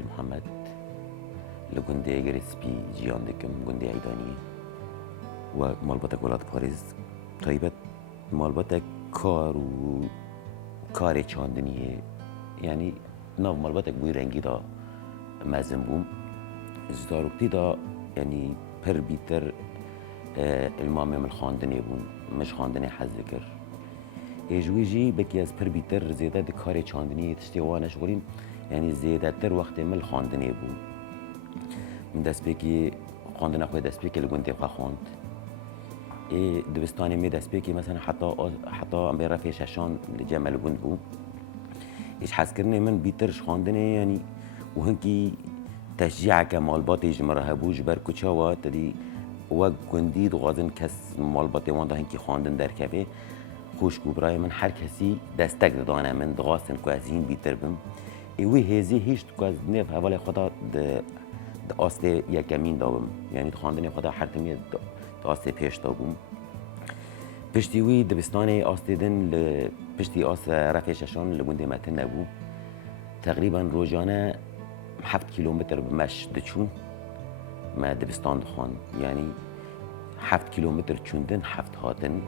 إسماعيل محمد لگوندی گریسپی جیان دکم گوندی عیدانیه و مالباتک ولاد پاریز تایبت مالباتک کار و کار چاندنیه یعنی ناو مالباتک بوی رنگی دا مزن بوم زداروکتی دا یعنی پر بیتر المامي من خواندنی بون مش خواندنی حز ذکر اجوی جی بکی از پر بیتر زیاده دی کار چاندنی تشتی وانش غوریم یعنی زیاده تر وقت مل خواندنی بون من دست بکی خواندن خواه دست بکی لگونده خواه خواند دبستانی می دست بکی مثلا حتی ام بی رفع ششان لجمع لگوند بون ایش حس کرنه من بیترش خواندنه یعنی و هنکی تشجیع که مالبات اجمره هبوش بر کچا و تدی و گندی دغازن کس مالبات وان ده هنکی خواندن در کفه خوشگو برای من هر کسی دستک دادانه من دغاستن که از این بیتر بم ایوی هزی هیچ که از نف حوالی خدا آست یکمین دابم یعنی خواندن خدا هر تمی آست پیش دابم پشتی وی دبستان آست دن پشتی آست رفع ششان لگونده متن نبود تقریبا روزانه 7 کیلومتر به مش دچون ما دبستان دخوان یعنی 7 کیلومتر چوندن 7 هاتن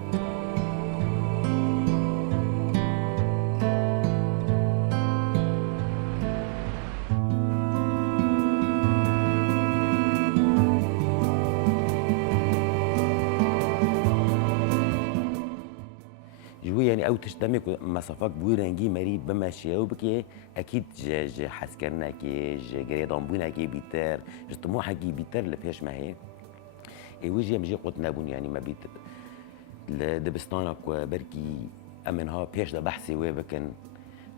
يعني او تشتمك مسافات بوي رنگي مري بمشي او بكي اكيد ج حس كرنا كي ج جريدان بونا كي بيتر طموح كي بيتر لبيش ما هي اي وجي مجي قلت نابون يعني ما بيت لدبستانك بركي امنها بيش ده بحثي وبكن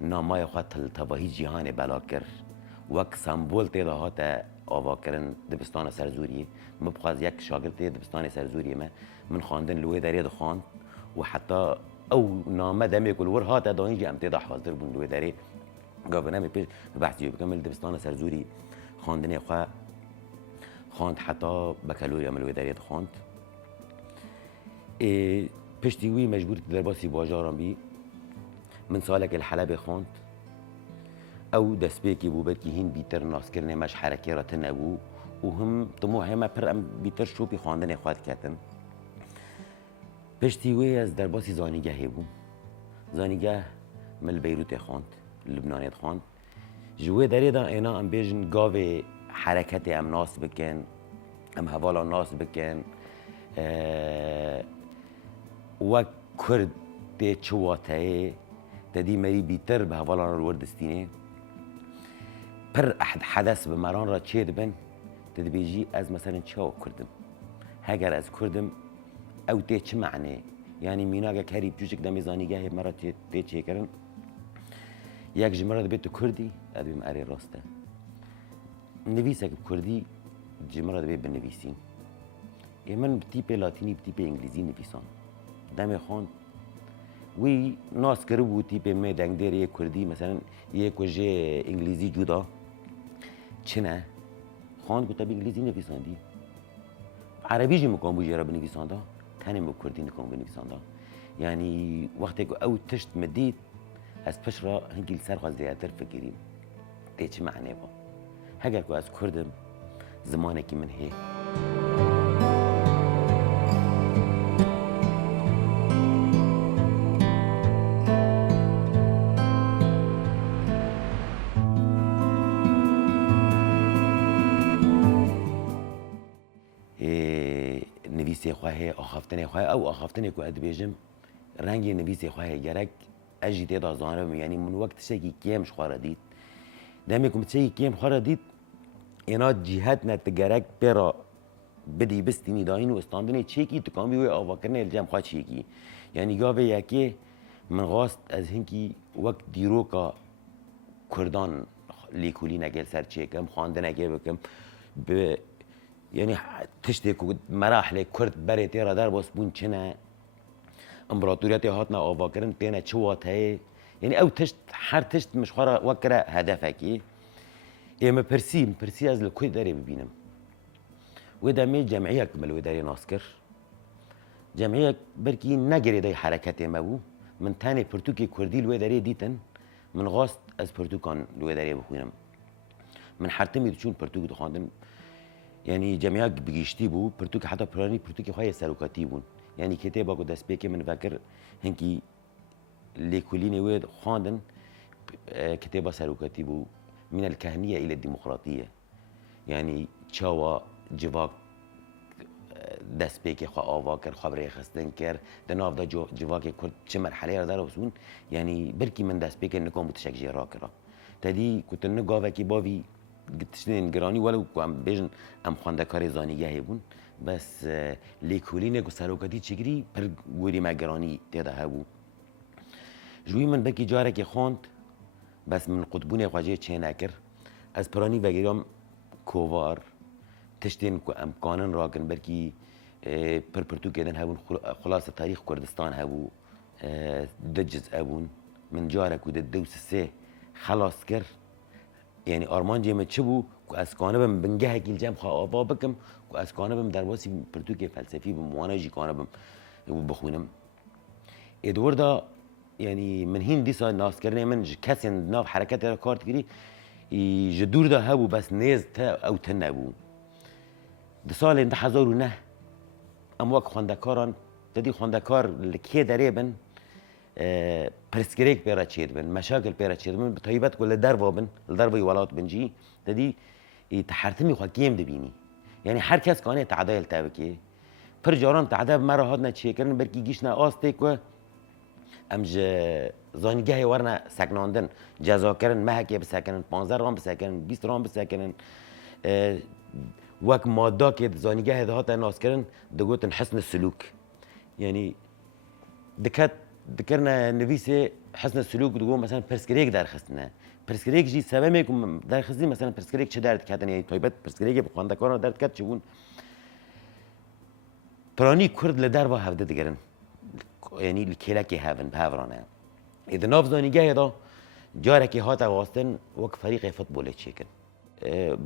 نا ما يخاط التباهي جهان بلاكر وك سمبول تيدا هاتا آواکرن دبستان سرزوریه مبخواز یک شاگرد دبستان سرزوریه ما من خواندن لوی دارید خواند و حتی او نامه دمی کل ور هات داینجی امتدا حاضر بون لوی داری گاونه می پیش بحثی بکمل دبستان سرزوری خواندن خوا خواند حتی بکالوری عمل لوی داری خواند پشتی وی مجبور در باسی باجارم بی من سالک الحلب خواند او دست بیکی بو بکی هین بیتر ناس کرنه مش حرکی را تنبو و هم طموحه ما پر ام بیتر شوپی خواندن خواد کتن پشتی وی از در باسی زانیگهی بوم زانیگه مل بیروت خواند لبنانیت خواند جوی داری دا اینا ام بیجن گاو حرکت ام ناس بکن ام حوالا ناس بکن و کرد تی چواته تدی مری بیتر به حوالا رو وردستینه پر حدث به مران را چید بن تدی بیجی از مثلا چاو کردم هگر از کردم او تی چه معنی یعنی میناگه کاری بجوشک دمی زانیگه مرا تی چه کرن یک جمره ده بیت کردی ادویم اری راسته نویسه که کردی جمره ده بیت بنویسیم من بتیپ لاتینی بتیپ انگلیزی نویسان دمی خواند وی ناس کرد بود تیپ می دنگ دیر یک کردی مثلا یک وجه انگلیزی جدا چنه خواند گفت انگلیزی نویساندی عربی جی مکان بوجی را بنویسانده تنی مکردی نکان بنویسانده یعنی وقتی که او تشت مدید از پش را هنگی سر خواست زیادتر فکریم تی چه معنی با هگر که از کردم زمانه که من هی نویسی خواهی آخافتنی خواهی او آخافتنی که ادبیجم رنگی نویسی خواهی گرک اجی تیدا زانم یعنی من وقت شکی کیمش خواره دید دمی کم شکی کیم خواره دید اینا جهت نت گرک برا بدی بستینی داین و استاندنی چیکی تو کامی و آواکرنی الجام خواه چیکی یعنی گاوه یکی من غاست از هنکی وقت دیرو که کردان لیکولی نگل سر چیکم خوانده نگل بکم به یعنی تشتی که مراحل کرد بری تیرا در باس بون چنه امپراتوریت هاتنا آواکرن تینا چوات هی یعنی او تشت هر تشت مشخوره وکره هدفه کی اما پرسی از لکوی داری ببینم و دمی جمعیه که ملوی داری ناسکر جمعیه برکی نگری دای حرکت ما بو من تانی پرتوکی کردی لوی داری دیتن من غاست از پرتوکان لوی داری بخوینم من حرتمی چون پرتوک دخواندن یعنی جمعیت بگیشتی بود پرتوک حتی پرانی پرتوک خواهی سروکاتی بود یعنی کتابا که دست پیک من فکر هنگی لیکولینی وید خواندن كتابة سروكاتي بو من الكهنية إلى الديمقراطية يعني تشاوا جواك دست بيكي خوا آوا كر خبري خستن كر دناف دا جواك كرد چه مرحلة را داره بسون يعني بركي من دست بيكي نكون متشك جيرا كرا تدي كنت نقاوة كي باوي تشتين گراني ولو كوام بيجن ام خوانده كاري زانيگه بون بس ليكولينه كو سروكاتي چگري پر گوري ما گراني تيدا هبو جوي من بكي جاره كي خوند بس من قطبون خواجه چه نکر از پرانی وگیرم کووار تشتین که امکانن راکن برکی پرپرتو کردن هبون خلاص تاریخ کردستان هبو دجز ابون من جارك ود دوس سه خلاص کر يعني آرمان جيمه چه بو که از کانبم بنگه کیل جم خواه بکم که از کانبم درواسی پرتوک فلسفی بموانا جی کانبم بخونم ادوار دا يعني من هين ديسا ناس كرني من كاسين ناف حركات كارت كري جدور ده هبو بس نيز تا او تنبو ده سال انت حزارو نه ام وقت خواندکاران تدي خواندکار لكي دريبن پرسكريك بيرا تشير بن مشاكل بيرا تشير بن بطيبات كل دربا بن الدربا يولات بنجي تدي تحرتمي خوا كيم دبيني يعني هر کس كانه تعدايل تابكي پر جاران تعداب مرا هادنا تشي كرن بركي گيشنا آستيك و امج زانگه ورنا سکناندن جزا کردن مهکه بسکنن 15 رام بسکنن 20 رام بسکنن وک ماده که زانگه هات ناس کردن دگوتن حسن السلوك يعني دكرنا نویس حسن السلوك دگو مثلا پرسکریک درخستنه پرسکریک جی سبب میکم درخستی مثلا پرسکریک چه درد کردن یعنی طیبت پرسکریک بخواندکاران درد کرد چون پرانی کرد لدر و هفته دیگرن يعني الكيلاكي هافن بهافرانا اذا ناف زانيجاه دا جاركي هاتا واستن وك فريق فوتبول تشيكن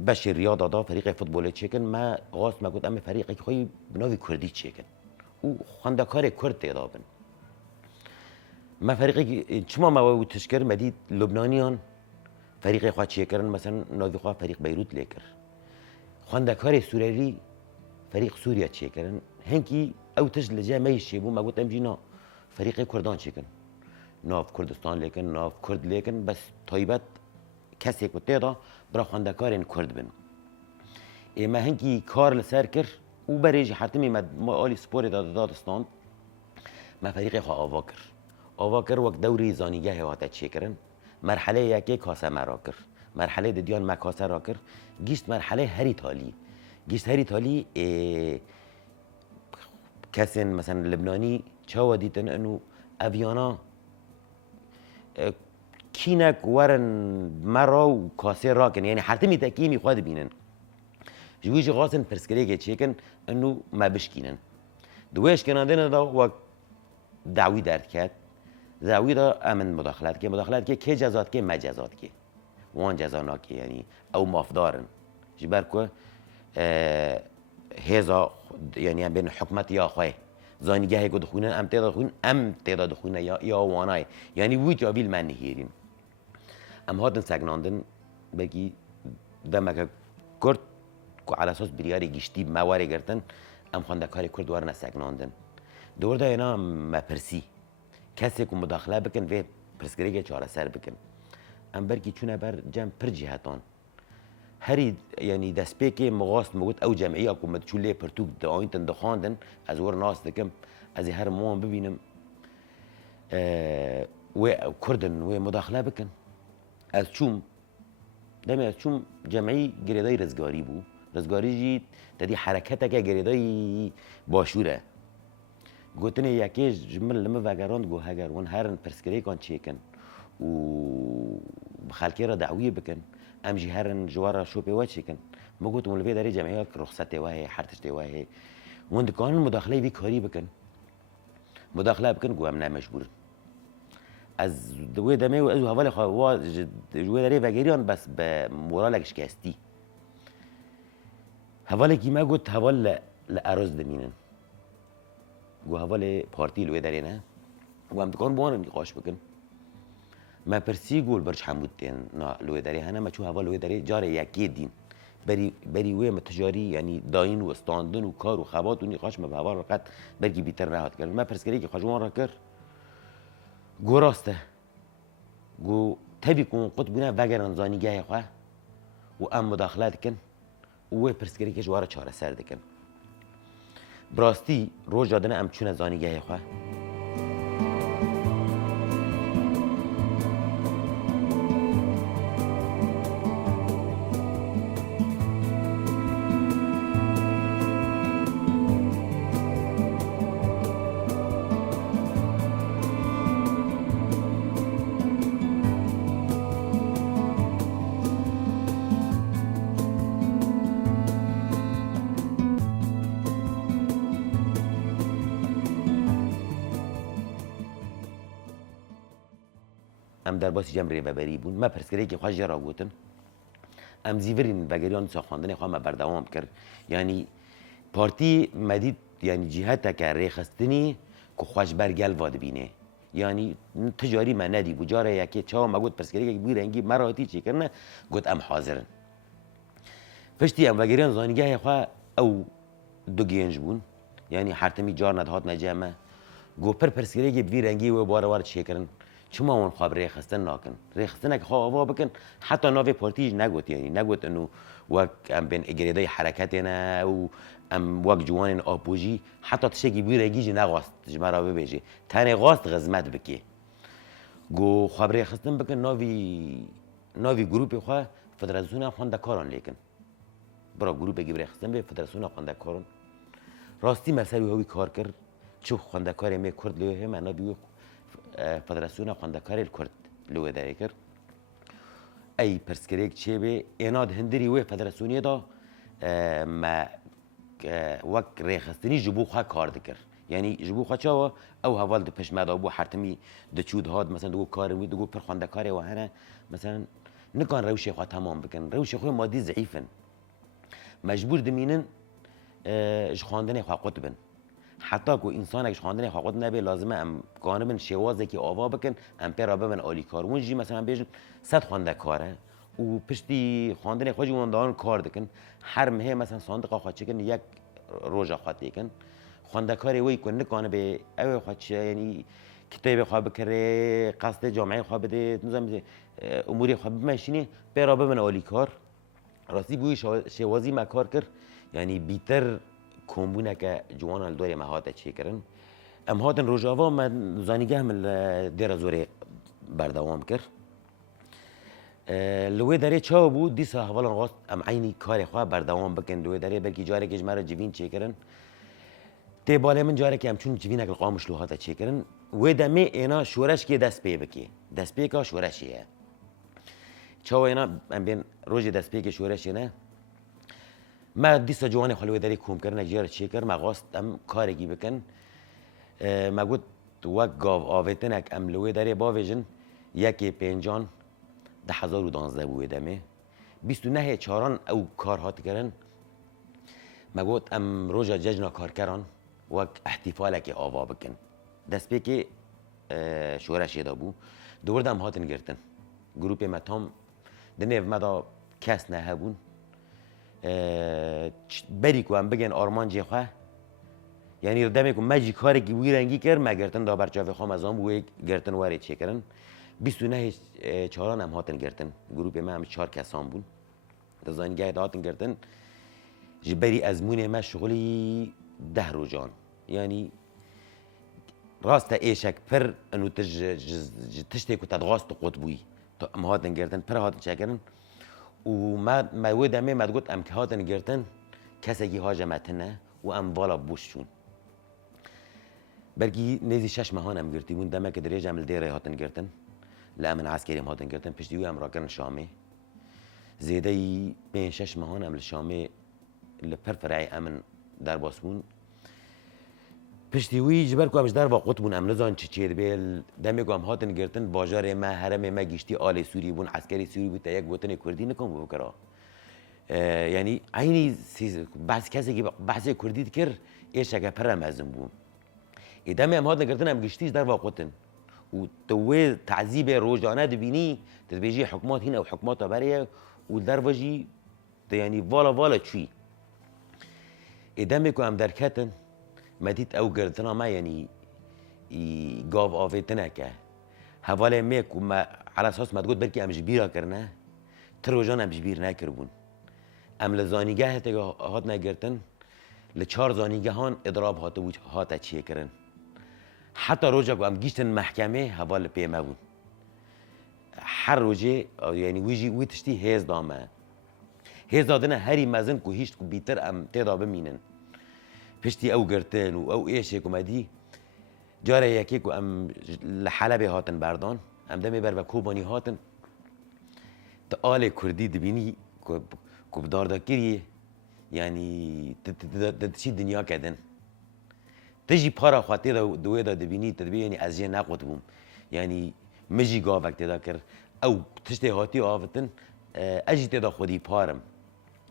باش الرياضه دا فريق فوتبول تشيكن ما غاس ما كنت ام فريق خوي بنوي كردي تشيكن و خندكار كرد دابن ما فريق شما ما تشكر مديد لبنانيان فريق خوا تشيكن مثلا نوي خوا فريق بيروت ليكر خندكار سوري فريق سوريا تشيكن هنكي او تجل جا ميشي بو ما قلت امجينا فريق كردان شكن ناف كردستان لكن ناف كرد لكن بس طيبت كسي كتيدا برا خواندكارين كرد بن اما هنكي كار لسر كر و بريجي حتمي ما آلي سبوري دادستان ما فريق خوا آواكر وقت دوري زانيگه هاتا تشيكرن مرحلة يكي كاسة مراكر مرحلة ديان ما كاسة راكر جيشت مرحلة هري تالي جيشت هري تالي كسن مثلا اللبناني تشاو ديتن انه افيانا كينك ورن مرا وكاسي راكن يعني حتمي تكيمي خود بينن جويش غاسن برسكريكي تشيكن انه ما بشكينن دويش كان عندنا دا و دعوي درد كات دعوي دا امن مداخلات كي جزات كي مجازات كي وان جزانا كي يعني او مافدارن جبركو هذا يعني بين حكمت يا خوي زانيگه هيك دخونه ام تعداد دخونه يا واناي يعني وجا بيل من هيرين ام هادن سگناندن بگی دمك كرد على اساس برياري گشتي مواري گرتن ام خواندکار کرد ورنه سگناندن دور دا اینا ما پرسی کسی که مداخله بکن و پرسکریگه چاره سر بکن ام برگی چونه بر جمع پر جهتان هری يعني دست بيكي مغاست موجود او جمعيه كو مدشول لي برتوك داينتن دخاندن از ور ناس دكم از هر موان ببينم و كردن و مداخله بكن از چوم دم از چوم جمعي گريداي رزگاري بو رزگاري جي تدي حركتك گريداي باشوره گوتني يكي جمل لما وگراند گو هگر ون هرن پرسكري كان چيكن و بخالكي را دعويه بكن ام جي هرن جوارا شوبي واتشيكن موجود مولفي داري جمعيه رخصتي وهي حرتشتي وهي وند كان المداخله بي كاري بكن مداخله بكن جو امنا مجبور از دوي دمي و ازو حواله خوا جوي داري وگيريان بس بمورالك شكاستي حواله كي ما قلت حواله لأرز دمينن جو حواله بارتي لوي دارينا و ام كان بوان نقاش بكن ما پرسی گول برش حمود تین نا لوی داری هنه ما چو هوا لوی داری جاره یکی دین بری وی متجاری یعنی داین و استاندن و کار و خوات و نیخاش ما به هوا رقت برگی بیتر نهاد کرد ما پرس کردی که خواجوان را کرد گو راسته گو تبی کن قطبونه وگرن زانیگه خواه و ام مداخلات کن و پرس کردی که جوار چاره سر دکن براستی روز جادنه ام چون زانیگه خواه ام در باسی جمع ریببری بون ما پرس کردی که خواهی را گوتن ام زیورین وگریان سا خواندن خواه ما بردوام کرد یعنی پارتی مدید یعنی جهت که ریخستنی که خوش برگل واد بینه یعنی تجاری من ندی بجاره یکی چاو ما گوت پرس کردی که بیرنگی مراتی چی کرنه گوت ام حاضرن فشتی ام وگریان زانیگه خواه او دو گینج بون یعنی حرتمی جار ندهات نجمه گو پرس کردی که بیرنگی و بار چی کرن چما اون خواب ریخستن ناکن ریخستن که خواب آوا بکن حتی ناوی پارتیج نگوت یعنی نگوت انو وک ام بین اگریدای حرکت نه و ام وک جوان آپوژی حتی تشکی بیرگیج نغاست جمرا ببیجی تنه غاست غزمت بکی گو خواب ریخستن بکن ناوی گروپ خواه فدراسیون خواندکاران لیکن برا گروپ گی ریخستن به فدراسیون خواندکاران راستی مسئله هوی کار کرد چو خواندکار می کرد لیه هم ناوی فدراسیون خواندکار کرد لوی داری کرد ای پرسکریک چه به ایناد هندری و فدراسیونی دا ما وک ریخستنی جبو خواه کار دکر یعنی جبو خواه چاوا او حوال دو پشمده بو حرتمی دو چود هاد مثلا دو کار وی دو پر خواندکاری و هنه مثلا نکان روش خواه تمام بکن روش خواه مادی ضعیفن مجبور دمینن خواندن خواه قطبن حتی که انسان اگه خواندن خواهد نبی لازمه ام قانون شوازه که آوا بکن ام پیرا ببن عالی کار اونجی مثلا بیشن 100 خوانده کاره و پشتی خواندن خواهی وندان کار دکن هر مه مثلا صندوق خواهد چکن یک روزا خواهد دیکن خوانده کاری وی کن نکانه به اوی خواهد یعنی کتابی خواهد بکره قصد جامعه خواهد بده نظام اموری خواهد بمشینه پیرا ببن عالی کار راستی بوی شوازی ما کار کرد یعنی بیتر کمبونه که جوان الدوری مهات چی کردن ام هاتن روزاوا من زانیگه هم دیر زوری بردوام کرد لوی داره چاو بود دیسا حوالا غاست ام عینی کاری خواه بردوام بکن لوی داره بلکی جاره که جمعه جوین چی کردن تی بالا من جاره که ام چون جوین اکل قامش لوحاتا چی کردن وی دمی اینا شورش که دست پی بکی دست پی که شورشیه چاو اینا ام بین روز دست پی که شورشی نه ما دیسا جوانی خلوی داری کوم کردن اجیار چی کرد ما خواست ام کارگی بکن ما گفت وقت گاو آویتنک ام لوی داری باویجن یکی پنجان 10,012 بود دمه 29 چهاران او کار هات کردن ما گفت ام روزا ججنا کار کردن وقت احتفاله که آوا بکن دست پی که شورش یدا بو دور دم هاتن گرتن گروپ متام دنیو مدا کس نه هبون بری کو ام بگن آرمان جی خواه یعنی دمی کو مجی کاری که وی رنگی کرد ما گرتن دا برچاوی خوام از آن بوی گرتن واری چی کردن 29 چهاران هم هاتن گرتن گروپ ما هم 4 کسان بون دزانگاه هاتن گرتن جبری ازمون ما شغلی 10 روزان یعنی راست ایشک پر انو تشتی کو تدغاست قطبوی ام هاتن گرتن پر هاتن چه کردن و ما ود امه ما گفت ام که هاتن گرتن کسی که هاجمتنه و ام والا بوشون برگی نزی 6 ماهان ام گرتی بون دمه که دریج عمل دیره هاتن گرتن لامن عسکری هاتن گرتن پشتی و ام راکن شامه زیده 5-6 ماهان ام شامه لپر فرعی امن در باسمون پشتی وی جبر کو امش در واقعت بون ام نزان چی بیل دمه کو ام هاتن گرتن باجار ما حرم ما گشتی آل سوری بون عسکری سوری بود یک وطن کردی نکن بکرا یعنی عینی بحث کسی که بحث کردی کر ایش اگه پرم ازم بون ادامه ام هاتن گرتن ام گشتیش در واقعتن و تو تعذیب روزانه دبینی تبیجی حکمات هین او حکمات بریه و در وجی یعنی والا چی ادامه کو ام درکتن مدید او گردنا ما یعنی گاو آفتنه که حواله می کو ما على اساس ما تقول بركي ام جبيره کرنه تروجان ام جبیر نکربون ام لزانیگه هات نگرتن لچار زانیگه هان اضراب هات چیه کرن حتی روزا کو ام گیشتن محکمه حواله پیمه بون هر روزه یعنی ویجی وی تشتی هیز دامه هیز دادن هری مزن کو هیچ کو بیتر ام تیدا بمینن پشتی او گرتن و او ایشه کو مدی جاره یکی کو ام لحلبه هاتن بردان ام دمی بر و کوبانی هاتن تا آل کردی دبینی کو بدار دکریه یعنی تشی دنیا کردن تجی پارا خاطر دوی دا دبینی تدبی یعنی از یه نقوت بوم یعنی مجی گا وقت دا کر او تشتی هاتی آفتن اجی تدا خودی پارم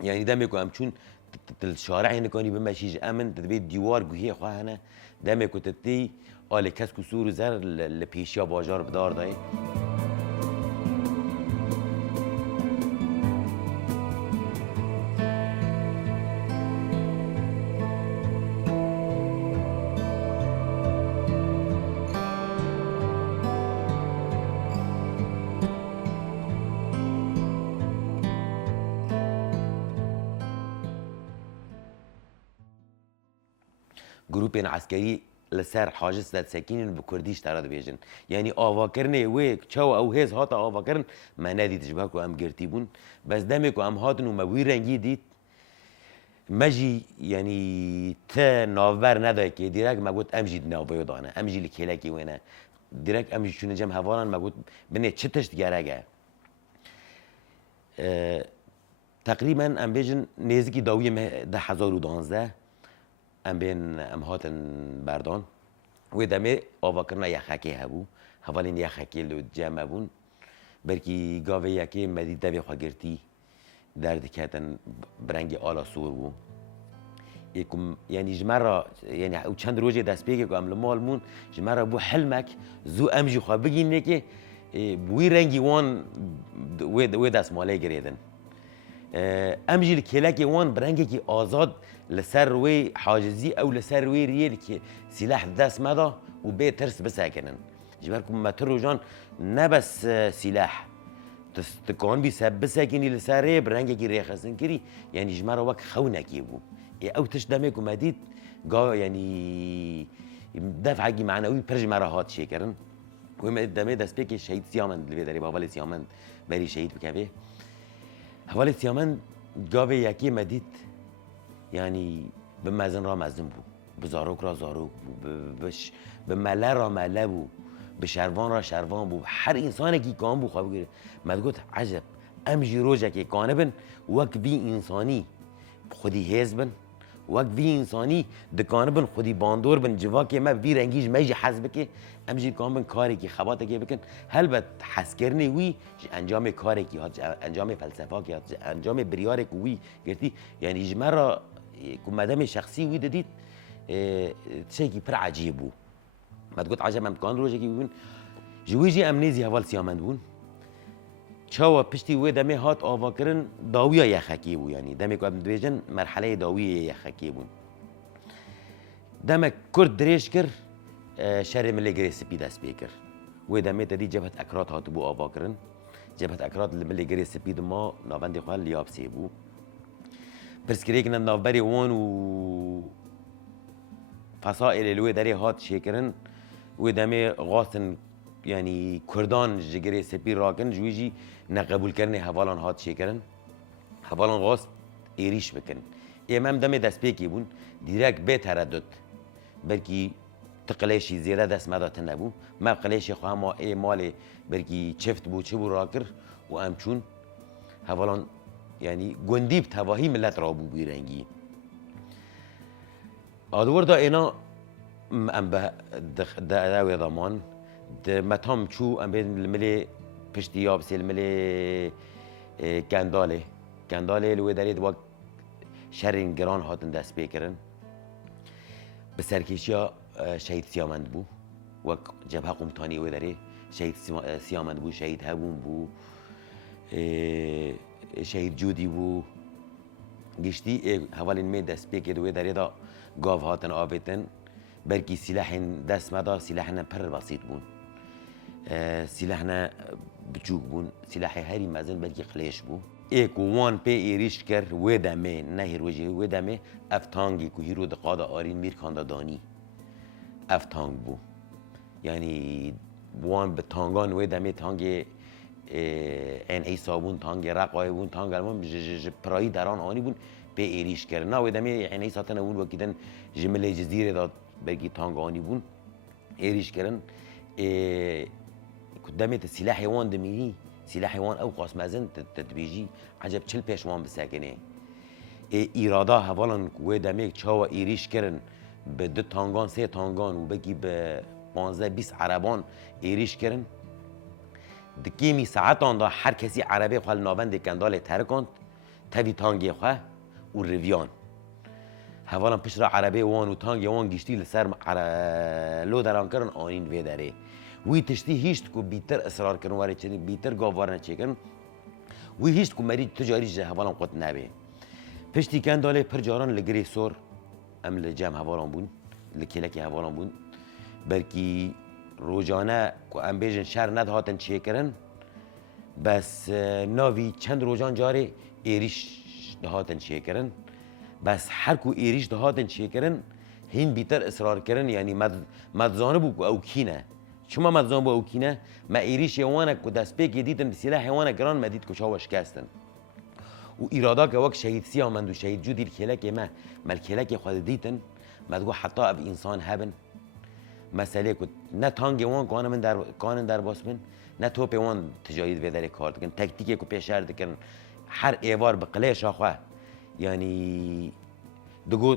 یعنی دمی کو ام چون الشارع نکانی بمشیج امن تدبی دیوار گوهی خواهنه دمی کو تتی آل کس کو سور زر لپیشیا باجار بدار دای گروپین عسکری لسر حاجز داد سکینن به کردیش تراد بیجن یعنی آوا کرنه و چو او هز هات آوا کرن ما ندید جبه کو ام گرتی بون بس دمه کو ام هاتن و موی رنگی دید مجی یعنی تا ناور ندای که دیرک ما گفت امجید ناوی دانه امجی لکیلکی وینه دیرک امجی چونه جم هوارن ما گفت بنه چه تشت گرگه تقریبا ام بیجن نزدیکی داوی 10,012 ام بین ام هاتن بردان و دمه آوا کرنا یخکی هبو حوالین یخکی لو جمع بون برکی گاوه یکی مدید دوی خواه گرتی درد کتن برنگ آلا سور بو یکم یعنی جمرا یعنی او چند روزی دست بیگه که ام لمال مون جمرا بو حلمک زو امجی خواه بگینه که بوی رنگی وان و دست ماله گریدن امجی لکلکی وان برنگی که آزاد لسر وی حاجزی او لسر وی ریل که سلاح دست مدا و به ترس بسکنن جبركم ما تروجان نبس سلاح تكون بسبب بسكني لساري برانجي كي ريخسن كري يعني جمارة وك خونك يبو او تشدمكم مديد قا يعني دفع جي معنوي برج مرة هات شيكرن وما دمي دس بيك شهيد سيامن اللي بدري بابا سيامن بري شهيد بكافيه حوالي سيامن قابي يكي مديد يعني بمازن را مازن بو بزاروك را زاروك بو بش بملا را ملا بو بشروان را شروان بو هر انسان کی کام بو خواب گیره مدگوت عجب امجی روزه که کانبن وک بی انسانی خودی حزبن وک بی انسانی دکانبن خودی باندور بن جوا که ما بی رنگیج میجی حزب که امجی کامبن کاری که خباته که بکن هلبت حس کرنی وی انجام کاری که انجام فلسفه که انجام بریار که وی گرتی یعنی جمرا که مدام شخصی وی دید چه کی پر عجیب بو ما تقول عجب امكان روجي كي بون جويجي امنيزي هوال سيامند بون چاوا پشتي و دمي هات آواكرن داويا يخكي بو يعني دمي كو بيجن مرحله داويا يخكي بون دمك كرد دريش كر شر ملي جريس بي داس بيكر و دمي تدي جبهه اكرات هات بو آواكرن جبهه اكرات ملي جريس بي دما نابندي خال لياب سي بو برسكريكن نافبري وون و فصائل الوي داري هات شيكرن و دمه غاثن يعني كردان جگری سپی راکن جویجی نقبول کرنه حوالان هات شکرن حوالان غاث ایریش بکن امام دمه دست پیکی بون دیرک به تردد بلکی تقلیشی زیره دست مدات نبو ما قلیشی خواهم ای مال بلکی چفت بو چه بو راکر و ام چون حوالان يعني گندیب تواهی ملت را بو بیرنگی آدور دا اینا ام به داوی ضمان متام شو ام بين الملي بشتياب سي الملي كاندالي لو داريد وقت شرين جران هاتن دست بيكرن بسركيشيا شهيد سيامند بو وك جبهه قمتاني وداره شهيد سيامند بو شهيد هبون بو شهيد جودي بو گشتی حوالین می دست پی که دوی داره دا گاو هاتن آبیتن برکی سلاحین دست مدا سلاحنا پر بسیط بون سلاحنا بچوک بون سلاح هری مزن برکی قلیش بو ایک وان پی ایریش کر و دمه نه هیروجی و دمه افتانگی که هیرو دقادا آرین میر کاندا دانی افتانگ بو یعنی وان به تانگان و دمه تانگی این ایسا بون تانگ رقای بون تانگ المان پرایی دران آنی بون به ایریش کرد نه و دمی این ایسا تنه بون وکیدن جمله جزیره داد بگی تانگ آنی بون ایریش کردن دمی سلاح وان دمینی سلاح وان او قاسم ازن تدبیجی عجب چل پیشوان بسکنه ایرادا حوالا و دمی چاوا ایریش کردن به دو تانگان سه تانگان و بگی به 15-20 عربان ایریش کردن دکیمی ساعتان دا هر کسی عربی خواه ناوند کندال ترکاند تاوی تانگی خواه و رویان حوالا پشت را عربی وان و تانگی وان گشتی لسر لو دران کرن آنین وی داره وی تشتی هیشت که بیتر اصرار کرن واره چنین بیتر گاوار نچه کرن وی هیشت که مریض تجاری جه حوالا قد نبه پشتی کنداله پر جاران لگری سور ام لجم حوالا بون لکلکی حوالا بون بلکی روزانه که ام بیجن شهر ندهاتن چیه کرن بس ناوی چند روزان جاره ایریش دهاتن چیه کرن بس هر کو ایریش دهاتن چیه کرن هین بیتر اصرار کرن یعنی مدزانه بو او کینه چما مدزانه بو او کینه ما ایریش یوانه که دست پیکی دیدن سلاح یوانه گران مدید کشا شکستن و ایرادا که وقت شهید سیامند و شهید جودی الکلک ما الکلک خود دیدن مدگو حتی اب انسان هبن مسئله که نه تانگ وان کانن در باس من نه توپ وان تجاید و در کار دکن تکتیکی که پیشر دکن هر ایوار به قلیش آخواه یعنی دگو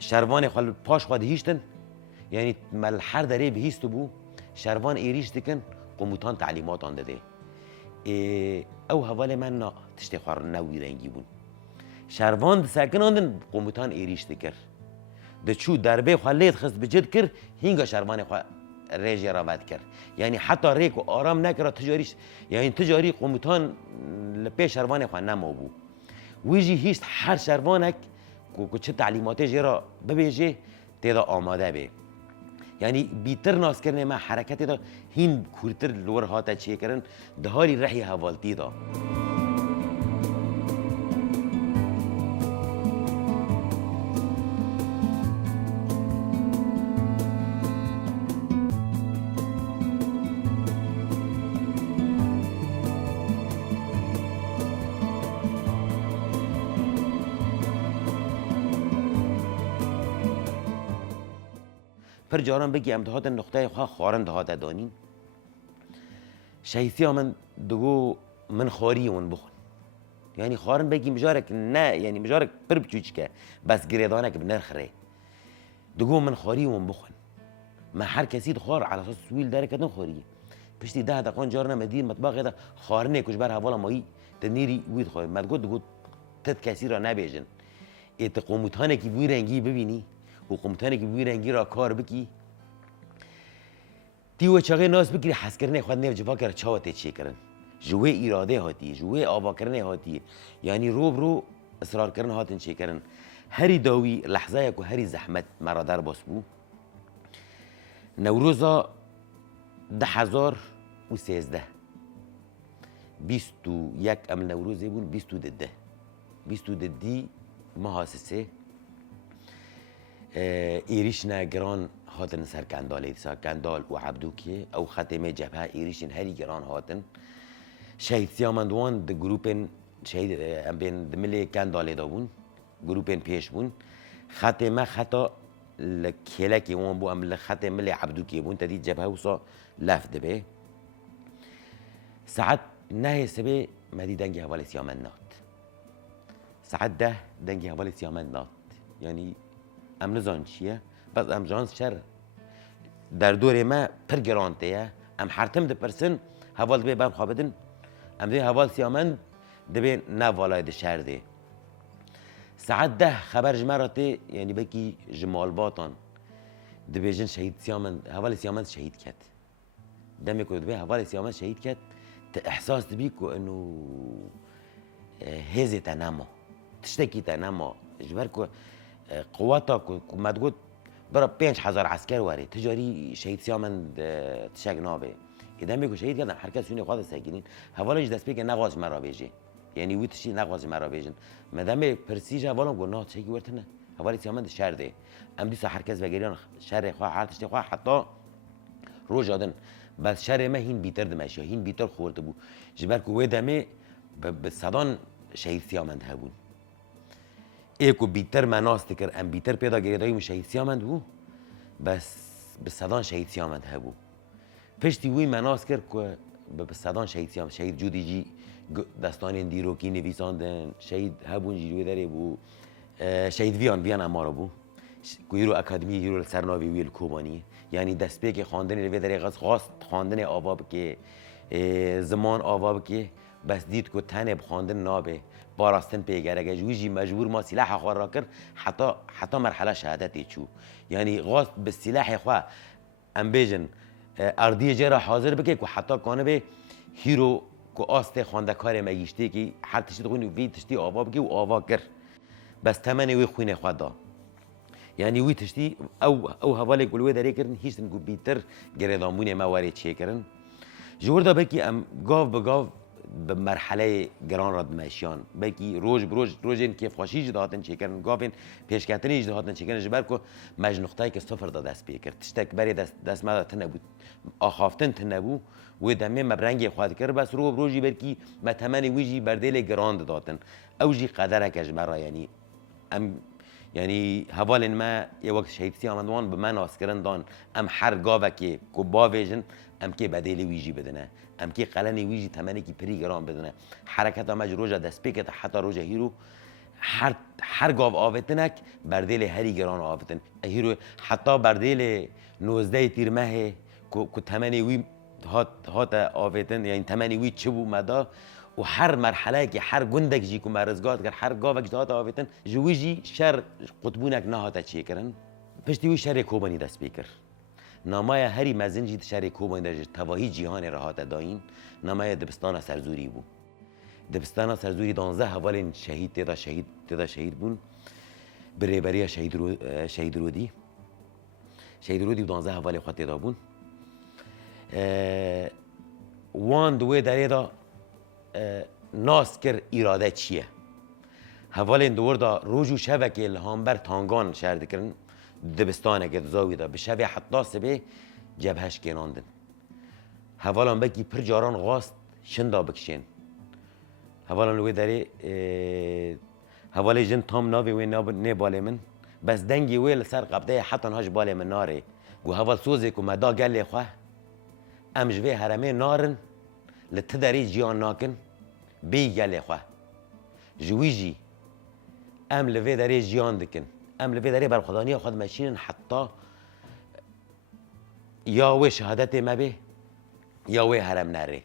شروان خال پاش خود هیشتن یعنی مل هر دره بهیست بو شروان ایریش دکن قموتان تعلیمات آن داده او حوال من نا تشتی خوار نوی رنگی بون شروان ساکن آندن قموتان ایریش دکر دچو دربه خالید خست بجد کر هینگا شروان خوا ریجی را بد کر یعنی حتی ریک و آرام نکره تجاریش یعنی تجاری قموتان لپی شروان خوا نمو بو ویجی هیست هر شروانک که چه تعلیماتی جرا ببیجه تیدا آماده بی یعنی بیتر ناس کرنه ما حرکت دا هین کورتر لور هاتا چیه کرن دهاری رحی حوالتی دا پر جاران بگی ام دهات نقطه خواه خارن دهات دانین شهیسی من دگو من خاری اون بخون یعنی خارن بگی مجارک نه یعنی مجارک پر بچوچ که بس گریدانه که بنرخره دگو من خاری اون بخون ما هر کسی خار على اساس سویل داره کدن خاری پشتی 10 دقیقه جارنا مدین مطبخ ده خارنه کش بر حوالا مایی تنیری وید خواهی مدگو دگو تد کسی را نبیجن ایت قومتانه که بوی رنگی ببینی و قمتانی که بوی رنگی را کار بکی تیو چاقه ناس بکری حس کرنه خود نیو جفا کرد چاوته چی کرن جوه ایراده هاتی جوه آوا کرنه هاتی یعنی روب رو اصرار کرن هاتن چی کرن هری داوی لحظه که هری زحمت مرا در باس بو نوروزا 10,013 21 ام نوروزی بون 22 ماه سه ایریش نگران هاتن سر کندال سر کندال و عبدوکیه او ختمه جبهه ایریشن هری گران هاتن شهید سیامندوان د گروپن شهید ام بین دملی کندال دا بون گروپن پیش بون ختمه خطا لکلکی وان بو ام لختم ملی عبدوکیه بون تدید جبهه وصا لفت به ساعت نه سبه مدی دنگی حوال سیامن نات ساعت 10 دنگی حوال سیامن نات یعنی ام نزان چیه بس ام جانس شر در دور ما پر گرانته ام حرتم ده پرسن حوال به بام خوابدن ام ده حوال سیامن دبی نه والای ده شهر ده ساعت 10 خبر جمراته یعنی بکی جمال باطن دبیجن شهید سیامن حوالی سیامن شهید کت دمی که دبی حوالی سیامن شهید کت تا احساس دبی که انو هزی تنما تشتکی تنما جبر که قواتا که مدگود برا 5000 عسكر واري تجاري شهيد سيامن تشاق نابه اذا ميكو شهيد كان حركات سوني قاده ساكنين هوالج دست بيك نغواز مرا بيجي يعني وي تشي نغواز مرا بيجن مادام برسيجا والون قلنا تشي ورتنا هوالي سيامن شهر ده ام دي حركات بغيران شهر خوا حالت تشي خوا حتى روجادن بس شهر ما هين بيتر دمشي هين بيتر خورت بو جبركو ودمه بالصدان شهيد سيامن هبون ایکو بیتر مناس تکر ام بیتر پیدا گریدایی شهید سیامند بو بس به صدان شهید سیامند هبو پشتی وی مناس کرد که به صدان شهید سیامند شهید جودی جی دستان دیروکی نویساندن شهید هبون جیروی داره بو شهید ویان امارا بو که یرو اکادمی یرو سرناوی ویل کوبانی یعنی دست به که خواندن روی داره خواست خواندن آواب که زمان آواب که بس دید که تنه بخواندن نابه باراستن پیگره جوجی مجبور ما سلاح خواه را کرد حتی مرحله شهادتی چو یعنی غاست به سلاح خواه ام بیجن اردی جرا حاضر بکه که حتی کانه به هیرو که آست خوانده کار مگیشته که هر تشتی خونی وی تشتی آوا بکه و آوا کرد بس تمنی وی خوینه خواه دا یعنی وی تشتی او حوالی گلوه داره کرن هیچ تنگو بیتر گردامون مواری چه کرن جور دا بکی ام گاو بگاو به مرحله گران راد ماشیان بلکی روز این کیف خوشی جداتن چیکرن گاوین پیشکتنی جداتن چیکرن جبر کو مج نقطه‌ای که صفر دا دست پیکر تشتک بری دست ما تنبود آخافتن تنبو و دمه مبرنگی خواهد کرد بس روزی بلکی متمنی ویجی بردیل گران دادن اوجی قدره کج مرا یعنی حوال ما یه وقت شهید سیامندوان به من آسکرن دان ام هر گاوه که با ویژن ام که بدیل ویجی بدنه ام که قلنی ویجی تمنی که پری گران بدنه حرکت ها روجا دست پیکت حتی روجا هیرو هر گاو آوتنک بردیل هری گران آوتن هیرو حتی بردیل 19 تیر ماه که تمنی وی هات آوتن یعنی تمنی وی چه بو مدا و هر مرحله که هر گندک جی که مرزگات کرد هر گاوک جهات آویتن جویجی شر قطبونک نهاتا چی کرن پشتی وی شر کوبانی دست بیکر نامای هری مزنجی شر کوبانی در تواهی جهان رهات داین نامای دبستان سرزوری بو دبستان سرزوری 12 حوال شهید تدا شهید بون بریبری شهید رودی 12 حوال خود تدا بون وان دوی داره دا ناس کر اراده چیه حوال این دور دا روجو شبه که الهامبر تانگان شرد کرن دبستانه که زاوی دا به شبه حتی سبه جبهش کناندن حوالان بکی پر جاران غاست شندا بکشین حوالان لوی داره حوال جن تام ناوی وی نه باله من بس دنگی وی لسر قبضه حتی نهاش باله من ناره گو حوال سوزه که مدا گلی خواه امجوه حرمه نارن لتداری جیان ناکن بی گلی خواه جویجی ام لوی داری جیان دکن ام لوی داری برخدانی خود مشینن حتی یا وی شهادت ما به یا وی حرم نره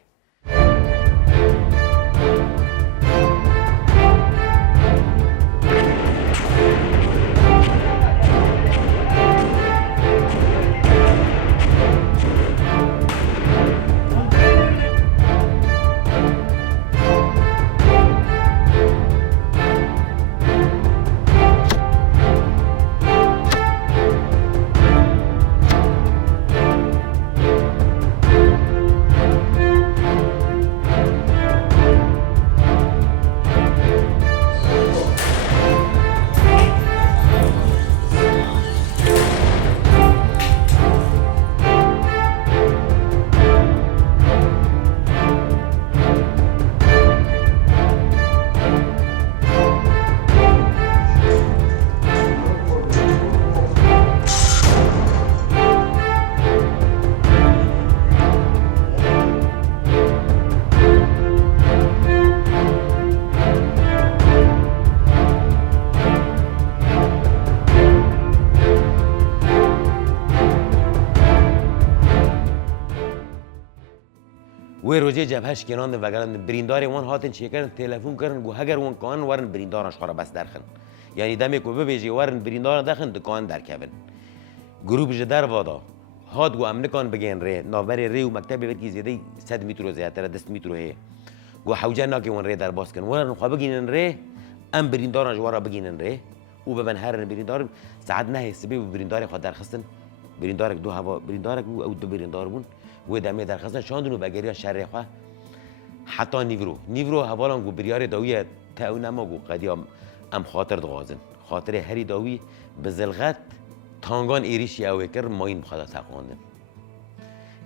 وی روزی جبهش کنان وگرن برینداری وان هاتن چی کردن تلفن کردن گو هگر وان کان ورن بریندارش خورا بس درخن یعنی دمی کو ببیجی ورن بریندار دخن دکان در کبن گروپ جدار وادا هاد گو امنکان بگین ری نوبری ری و مکتب برکی زیادی 100 متر و زیادتر 200 متر هی گو حوجه ناکی ون ری در باز کن ون خواه بگینن ری ام برینداران جوارا بگینن ری و ببن هرن بریندار ساعت نه سبی و بریندار خود درخستن بریندارک دو هوا بریندارک او دو بریندار بون و دمه درخستن شاندون و بگیریا شر خواه حتی نیورو حوالان گو بریار داویه تا نما گو قدیام ام خاطر دغازن خاطر هری داوی بزلغت تانگان ایریشی اوه کر ماین بخدا تقواندن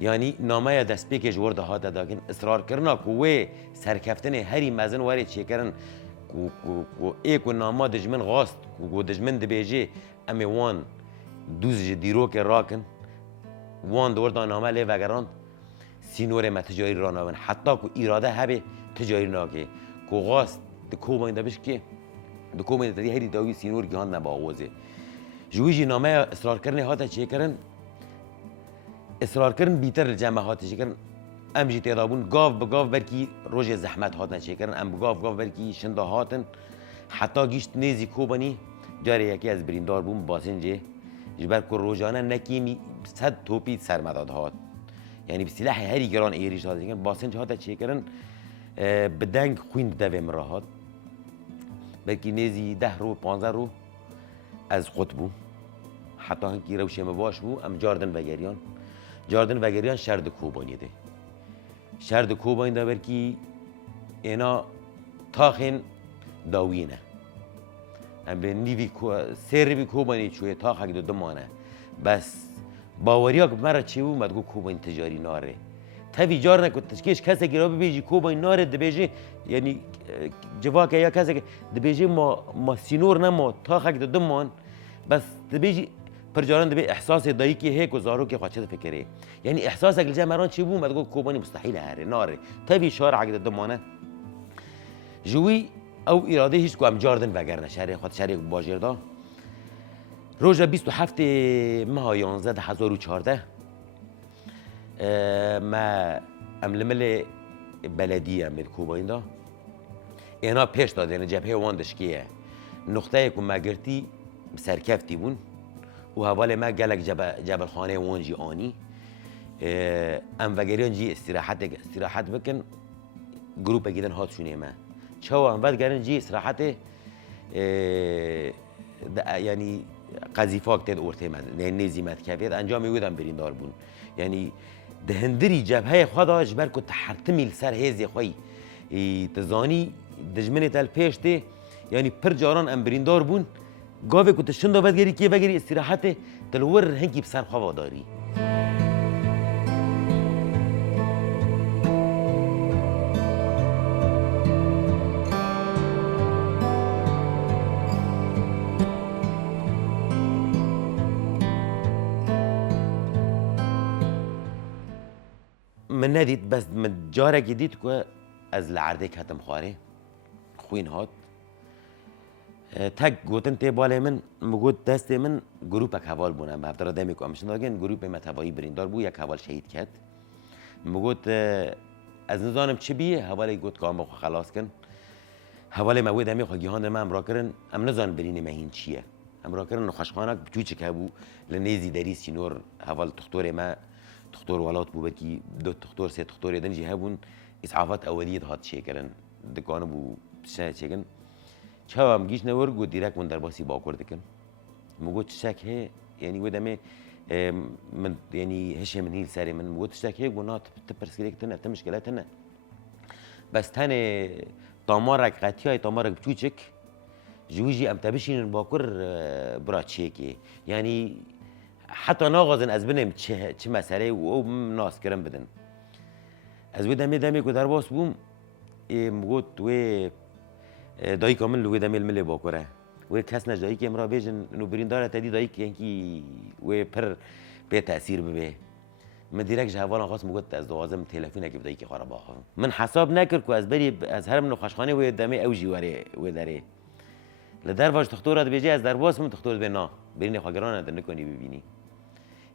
یعنی نامه دست پیکش ورده ها دادن اصرار کرنا کوه سرکفتن هری مزن وارد چه کرن کو ایک و نامه دجمن غاست کو دجمن دبیجه امی وان دوز دیرو که راکن وان دور دا نامه لی وگران سینور ما تجاری را نابن حتی کو اراده هبه تجاری ناکه کو غاست دکو باید بش که دکو باید دی هری داوی سینور گهان نبا آوازه جویجی نامه اصرار کرنه هاتا چه کرن اصرار کرن بیتر جمع هاتا چه کرن ام جی تدابون گاف بگاف برکی روز زحمت هاتن چه کرن ام بگاف برکی شنده هاتن حتی گیشت نیزی کوبانی جاری یکی از بریندار بوم باسنجه جبر کو روزانه نکیمی 100 توپی سرمداد هات یعنی بسلاح هری گران ایریش هات کردن باسنج هاتا چه کرن بدنگ خویند دوی مراهات برکی نیزی 10 رو 15 رو از قطبو حتی هنگی روشه مباش بو ام جاردن وگریان شرد کوبانی ده شرد کوبانی ده برکی اینا تاخین داوینه ام به نیوی سر بی کوبانی چوی تاخ اگه دو مانه بس باوریا که مرا چی بود مدگو کوبانی تجاری ناره تفی جار نکن تشکیش کسی که را ببیجی کوبانی ناره دبیجی یعنی جواک یا کسی که دبیجی ما سینور نما تاخ اگه دو مان بس دبیجی پرجاران دبی احساس دایی که هیک و زارو که خواهد فکره یعنی احساس اگه جمران چی بود مدگو کوبانی مستحیل هره ناره تفی شارع اگه دو مانه جوی او اراده هیچ کو ام جاردن وگرنه شهر خود شهر باجردا روز 27 ماه 11 2014 ما اململ بلدیه مل کوباین دا اینا پیش دادن جبهه وان دشکیه نقطه که ما گرتی سرکفتی بون و حواله ما گلک جبل خانه وان جی آنی ام وگریان جی استراحت بکن گروپ گیدن هات شونه ما چوا هم بعد گرن جی استراحت یعنی قذیفاک تد اورته من یعنی نزیمت کفید انجام میودم بریندار بون یعنی دهندری جبهه خدا جبر کو تحرتمی سر هزی خوی تزانی دجمن تل پیش ته یعنی پر جاران ام بریندار بون گاوه کو تشند بعد گری کی وگری استراحت تلور هنگی بسر خوا داری من ندید بس من جاره دید که از لعرده کتم خواره خوین هات تک گوتن تی باله من مگود دست من گروپک حوال بونم به هفتر دمی که امشن داگن گروپ متوایی بریندار بو یک حوال شهید کرد مگود از نظانم چه بیه حوالی گوت که بخوا خلاص کن حوالی موید همی خواه گیهان من امرا کرن ام نظان برین مهین چیه امرا کرن خوشخانک بچوچه که بو لنیزی داری سینور حوال تختور ما تختور ولات بو بکی دو تختور سه تختور دنجی هبون اسعافات اولیه هات چه کردن دکانو بو چه کردن چه هم گیش نور گو دیرک من در باسی با کرد کن مگو تشک هی یعنی ودمه من یعنی هش من هیل سری من مگو تشک هی گناه تپرسکریک تنه تمشکلات تنه بس تنه تامارک قطعی تامارک بچوچک جوجی ام تبشین باکر برا چیکی یعنی حتی ناغازن از بنم چه مسئله و او ناس کرم بدن از وی دمی که در باس بوم مگود و دایی کامل لوی دمی الملی باکره و کس نجایی که امرا بیجن نو برینداره تدی دایی که اینکی و پر به تأثیر ببه من دیرک جهوالا خواست مگود از دوازم تلفونه که بدایی که خارا باخم من حساب نکرد که از بری از هرم نخشخانه و دمی اوجی وره و داره لدر واج تختورات بیجی از در باس من تختورات به نا برین خواگران ندر نکنی ببینی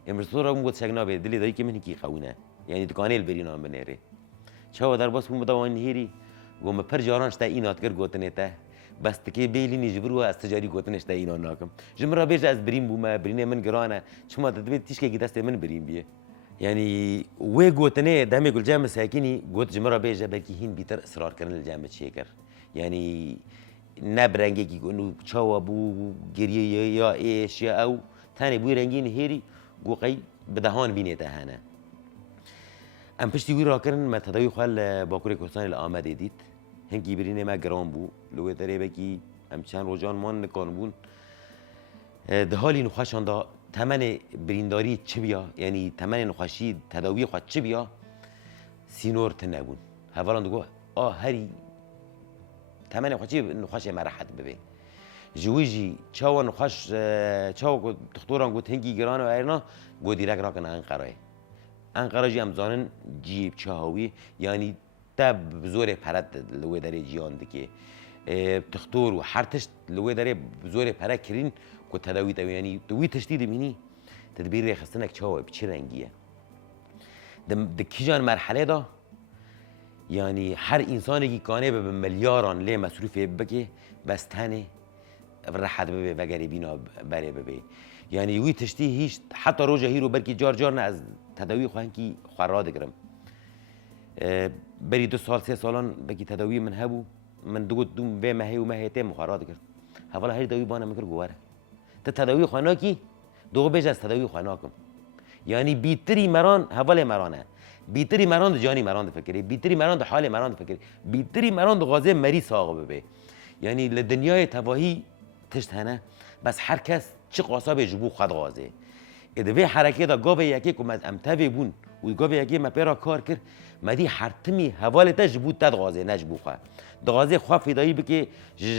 امروز تو را مگود شگنا به دلی دایی که من کی خونه یعنی دکانیل برینا بنره چه در باس بوم دوان هیری گم پر جارانش تا اینات کر گوتنه تا بس تکی بیلینی جبرو از تجاری گوتنش تا اینا ناکم جمرا بیش از بریم بوما برینه من گرانه شما تدبیر تیش که دست من بریم بیه يعني وجوتني دامي يقول جامع ساكني جوت جمرة بيجا بركي هين بيتر إصرار كرن الجامع شيكر يعني نبرنجي كي إنه شوا بو جري يا إيش يا أو ثاني بو رنجين هيري جوقي بدهان بيني تهانا أم بشتي ويرا كرن ما تداوي خال باكوري كوسان الآمد ديت هنكي برينه ما جرام بو لو ترى بكي أم شان روجان مان نكانبون ده حالی نخوشان دا تمن برینداری چه بیا یعنی تمن نخوشی تداوی خواهد چه بیا سینور تنبون هفالان دو هری تمن نخوشی مرحت ببین جویجی چاو نخوش چاو دکتران گفت هنگی گران و ایرنا گو دیرک راکن انقره جی امزانن جیب چاوی یعنی تب زور پرد لوی داره جیان دکی دکتر و هر تشت لوی داره زور پرد کرین کو تداوی تو یعنی توی تشدید مینی تدبیر خستنک چاوه بچه رنگیه د کیجان مرحله دا یعنی هر انسانی که کانه به میلیاران لی مصروف بکه بس تنه راحت ببه و غریبینا بره ببه یعنی وی تشتی هیچ حتی روزه هیرو برکی جار نه از تداوی خواهن کی خورا دگرم بری 2 سال 3 سالان بکی تداوی من هبو من دوم و مهی و مهیته مخورا دگر حوالا هر داوی بانه میکر گواره تداوی خوانا کی دو بیش از تداوی خوانا یعنی بیتری مران حوال مرانه بیتری مران جانی مران فکری بیتری مران حال مران فکری بیتری مران غازه مری ساق ببه یعنی لدنیای تواهی تشت هنه بس هر کس چه قاسا به جبو خود غازه ادوی حرکت دا گاوه یکی که مد امتوی بون و گاوه یکی ما پیرا کار کرد مدی حرتمی حوال تا جبو تد غازه نجبو خواه دغازه خواه فیدایی بکه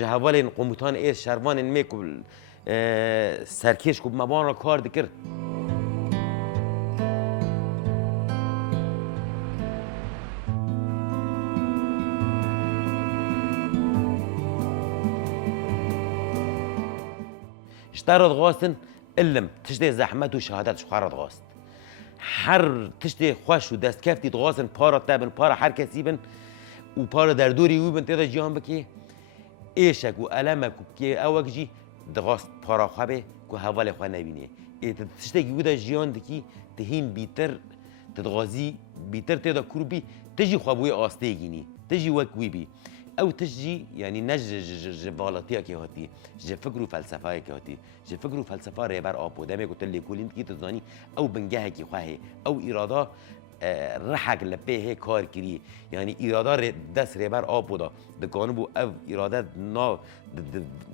حوال قموتان ایس شروان میکل سرکش کو مبان را کار دکر اشترط غاستن علم تشتي زحمت و شهادت شخارت غاست هر تشتي خوش و دست کفتی غاستن پارا تابن پارا هر کسی بن و پارا در دوری وی بن تیدا جیان بکی ایشک و علمک و که اوک جی دغاست پارا خوابه که حوال خواه نبینه تشتي بودا جیان دکی تهین بیتر تدغازی بیتر تیدا کربی تجی خوابوی آسته گینی تجی وکوی بی او تجي يعني نج جبالاتيا كي هاتي جفكروا فلسفه كي هاتي جفكروا فلسفه ريبر ابو دامي قلت لي كولين كي تزاني او بنجاه كي خواه او اراده رحق لبه كار كري يعني اراده دس ريبر ابو دا دكانبو او اراده نا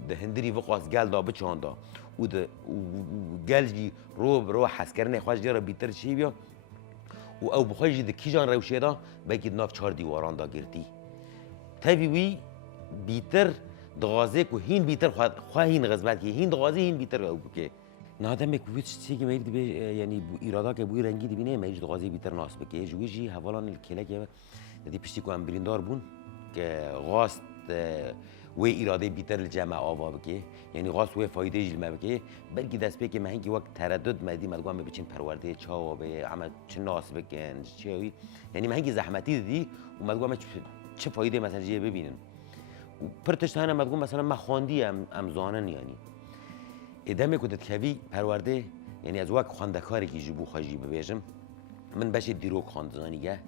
د هندري وقاس قال دا بچان دا و د قالجي رو حسكرني خواج جرا بيتر شي بيا و او بخوجي د كيجان روشه دا بگید ناف 4 دیواران دا گرتی تبي وي بيتر دغازه کو هين بيتر خواهين غزبات كي هين دغازه هين بيتر او كي نادم كويت شيء ما يريد يعني بو اراده كبو رنگي دي بينه ما يجي دغازه بيتر ناس بكي جوجي حوالان الكلاك دي بيشتي كو ام بريندار بون غاست و اراده بيتر الجمع آوا بكي يعني غاست و فايده جل ما بكي بلكي دست بكي ما هنگي وقت تردد مدي مدغام بچين پرورده چا به عمل چ ناس بكن چوي يعني ما هنگي زحمتي دي و مدغام چه فایده مثلا جیه ببینن و پرتش هنه مدگون مثلا ما خواندی امزانن یعنی ادامه کدت کوی پرورده یعنی از وقت خواندکاری که جبو خواهی ببیجم من بشه دیروک خواندزانیگه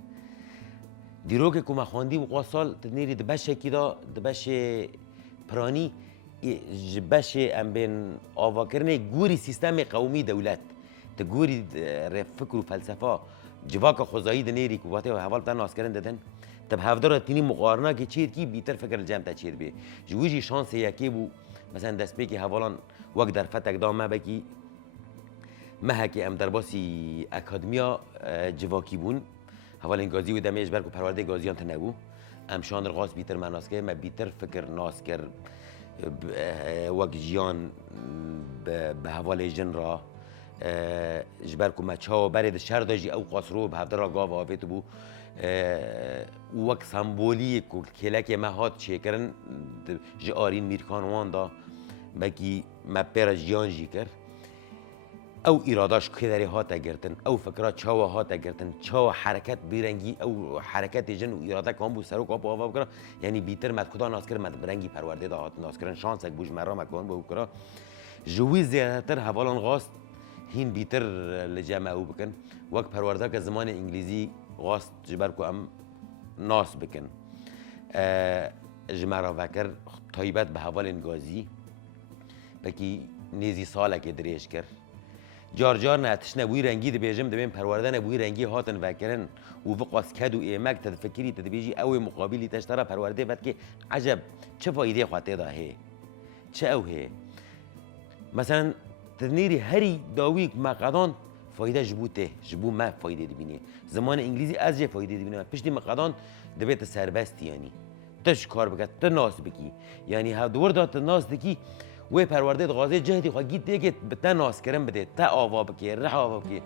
دیروک که ما خواندی و قاسال تنیری دبشه کی دا دبشه پرانی بشه ام بین آوا کرنه گوری سیستم قومی دولت تگوری فکر و فلسفه جواک خوزایی دنیری که باته و حوال تا ناس کرن دادن طب هفدار تینی مقارنه که چیر کی بیتر فکر الجمع تا چیر بی جویجی شانس یکی بو مثلا دست بی که حوالان وقت در فتک دام بکی مه که ام در باسی اکادمیا جواکی بون حوال انگازی و دمیش برکو پرورده گازیان تنبو ام شاندر غاز بیتر مناس که ما بیتر فکر ناس کر وقت جیان به حوال جن را جبرکو مچاو برید شهر داجی او قصرو به هفدار گاو آفیت بو وقت سمبولی کلک مهات چیکرن جارین میرکان وان دا بکی مپر جیان جی کر او ایراداش که داری هاتا گرتن او فکرات چاوا هاتا گرتن چاوا حرکت بیرنگی او حرکت جن و ایراده کام بو سرو کاپ آوا بکرا یعنی بیتر مد خدا ناس کرد مد برنگی پرورده داد ناس کردن شانس یک بوش مرا مکان بو بکرا جوی زیادتر حوالان غاست هین بیتر لجمع او بکن وقت پرورده که زمان انگلیزی غاست جبر کو ام ناس بکن جمرا وکر طایبت به حوال انگازی بکی نیزی ساله که دریش کرد جار جار ناتش نبوی رنگی دبیجم دبیم پرورده نبوی رنگی هاتن وکرن و وقاس کد و ایمک تدفکری تدبیجی او مقابلی تشترا پرورده بعد که عجب چه فایده خواته ده هی چه او هی مثلا تنیری هری داویک مقدان فایده جبوته جبو ما فایده دبینه زمان انگلیزی از جه فایده دبینه پشتی مقدان دبیت سربستی یعنی تش کار بکت تناس بکی یعنی ها دور داد تناس دکی و پرورده غازه جهدی خواهی دیگه به تا ناس کرم بده تا آوا بکی رح آوا بکی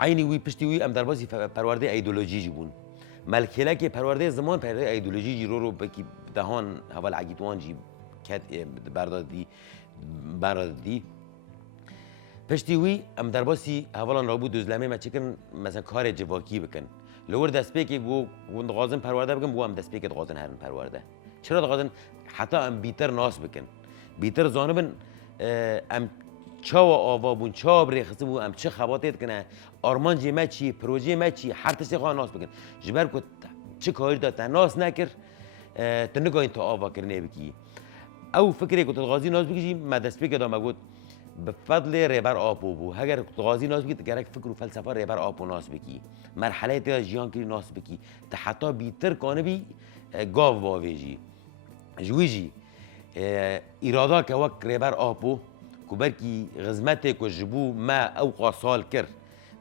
عینی وی پشتی وی ام دربازی پرورده ایدئولوژی جبون ملکیله که پرورده زمان پرورده ایدئولوژی جی رو بکی دهان حوال عگیتوان جی کت بردادی پشتی وی ام دربازی حوالا رابو دوزلمه ما چکن مثلا کار جواکی بکن لور دست پیکی بو غازن پرورده بکن بو ام دست پیکی غازن هرن پرورده چرا غازن حتی ام بیتر ناس بکن بیتر زانبن ام چاوا آوا بون چا برخصه بو ام چه خباتت کنه آرمانجی ما چی پروژه ما چی هر تسی خواه ناس بکن جبر کو چه کاری داد ناس نکر تنگاه این تا آوا کرنه بکی او فکری که غازی ناس بکشی ما دست بکی دام گفت به فضل ریبر آپو بو اگر غازی ناس بکی تگرک فکر و فلسفه ریبر آپو ناس بکی مرحله تا جیان کری ناس بکی تا حتی بیتر کانه بی گاو باویجی جویجی ایرادا که وقت ریبر آپو كوبركي غزمتك وجبو ما او قاصال كر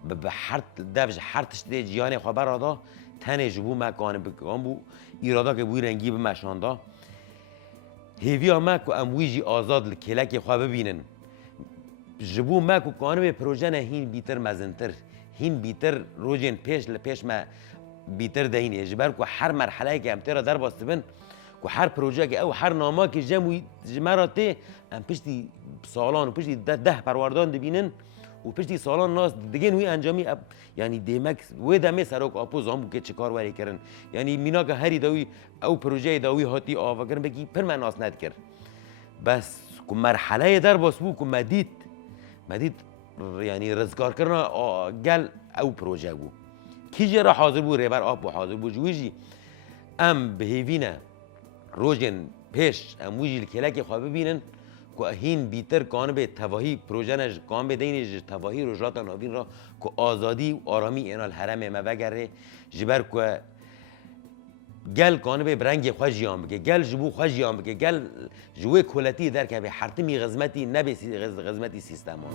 بحرت دافج حرتش دي جياني خبر هذا تاني جبو ما كان بكم بو اراده که بوی رنگی به مشاندا هیویا ما کو امویجی آزاد لکلک خو ببینن جبو ما کو کانه به پروژه نه هین بیتر مزنتر هین بیتر روجن پیش لپیش ما بیتر دینه جبر کو هر مرحله که امتر در باستبن کو هر پروژه که او هر نامه که جمعی جمراته ام پشتی سالان و پشتی ده پروردان دبینن و پشتی سالان ناس دیگه نوی انجامی یعنی دیمک و دمه سرک آپوز هم که چه کار وری کردن یعنی مینا که هری داوی او پروژه داوی هاتی آوا کردن بگی پر من ناس ند کرد بس کو مرحله در باس بو کو مدید یعنی رزگار کردن گل او پروژه بو کی جرا حاضر بو ریبر آب و حاضر بو جویجی ام بهیوینه روزن پیش اموجی کلک خواب ببینن که هین بیتر کان به تواهی پروژه نج کان به دینج تواهی روزات نوین را که آزادی و آرامی اینا الحرم ما وگره جبر که گل کان به برنگ خوشیام بگه گل جبو خوشیام بگه گل جوه کلتی در که به حرتمی غزمتی نبی غزمتی سیستمان